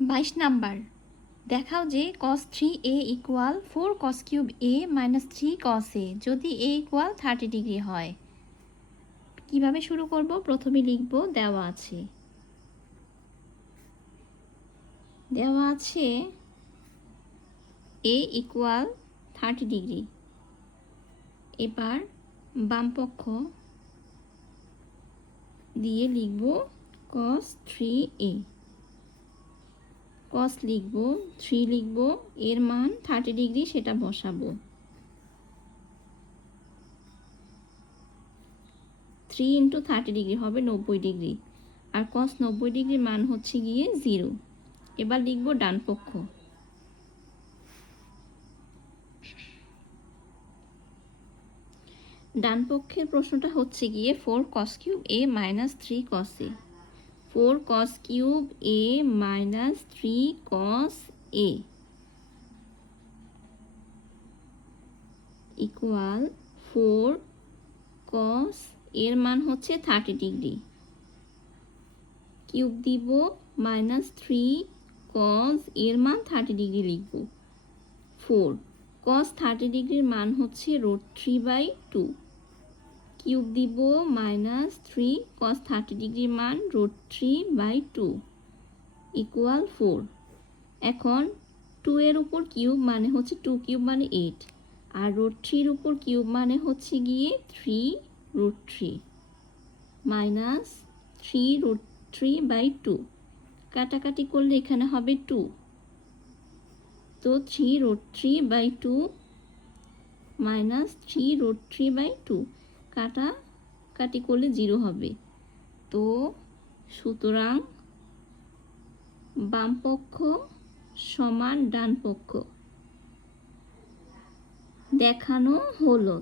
22 number, দেখাও যে cos 3a equal 4 cos cube a minus 3 cos a যদি a equal 30 degree হয়। কিভাবে শুরু করব? প্রথমে লিখব দেওয়া আছে a ইকুয়াল 30 ডিগ্রি। এবার বাম পক্ষ দিয়ে লিখব cos 3a, cos লিখব, 3 লিখব, এর মান 30 ডিগ্রি সেটা বসাবো। 3 ইন্টু 30 ডিগ্রি হবে 90 ডিগ্রি, আর cos 90 ডিগ্রির মান হচ্ছে গিয়ে 0। এবার লিখব ডান পক্ষ। ডান পক্ষের প্রশ্নটা হচ্ছে গিয়ে 4 cos cube a minus 3 cos a। 4 cos cube a minus 3 cos a equal 4 cos এর মান হচ্ছে 30 ডিগ্রি, কিউব দিব, মাইনাস 3 cos এর মান 30 ডিগ্রি লিখব। 4 cos 30 ডিগ্রির মান হচ্ছে √3/2, কিউব দিব, মাইনাস 3 cos 30 ডিগ্রির মান √3/2 ইকুয়াল 4। এখন 2 এর উপর কিউব মানে হচ্ছে 2 কিউব মানে 8, আর √3 এর উপর কিউব মানে হচ্ছে গিয়ে 3√3 মাইনাস 3√3/2, কাটাকাটি করলে এখানে হবে 2, তো 3√3/2 মাইনাস 3√3/2 কাটাকাটি করলে 0 হবে। তো সুতরাং বাম পক্ষ সমান ডান পক্ষ দেখানো হলো।